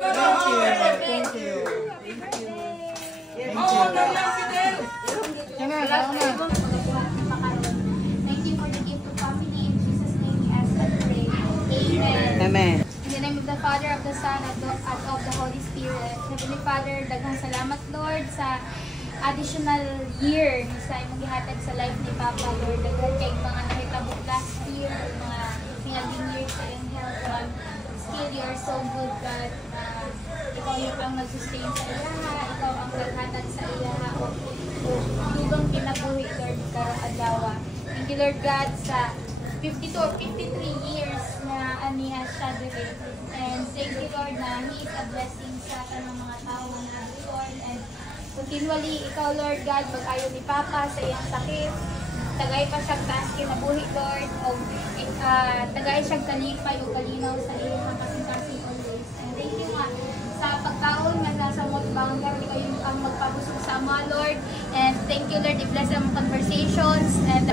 Thank you. Thank you for the gift of family. In Jesus' name we ask and pray. Amen. Amen. In the name of the Father, of the Son, and of the Holy Spirit. Heavenly Father, daghang salamat Lord sa additional year na sa imong gihatag sa life ni Papa Lord. Daghan kay mga nahitabok last year, mga sinabing years sa iyong health, God. Still, you are so good, God. Ikaw yung ang nag-sustain sa ilaha, ikaw ang naghatag sa ilaha, o dugang kinabuhi, Lord, karong adlaw. Thank you, Lord God, sa 52 or 53 years na aniha siya dire. And thank you, Lord, na He is a blessing sa tanang mga tao na Lord. And continually, ikaw, Lord God, mag-ayo ni Papa sa iyang sakit. Tagay pa siyang taas kinabuhi, Lord. O tagay siyang kalipay o kalinaw sa iyang kasing-kasing always. And thank you nga sa pagkaon nga nasa motbang karon ikaw yung ang magpabusog sa ama, Lord. And thank you, Lord, i-bless ang conversations. And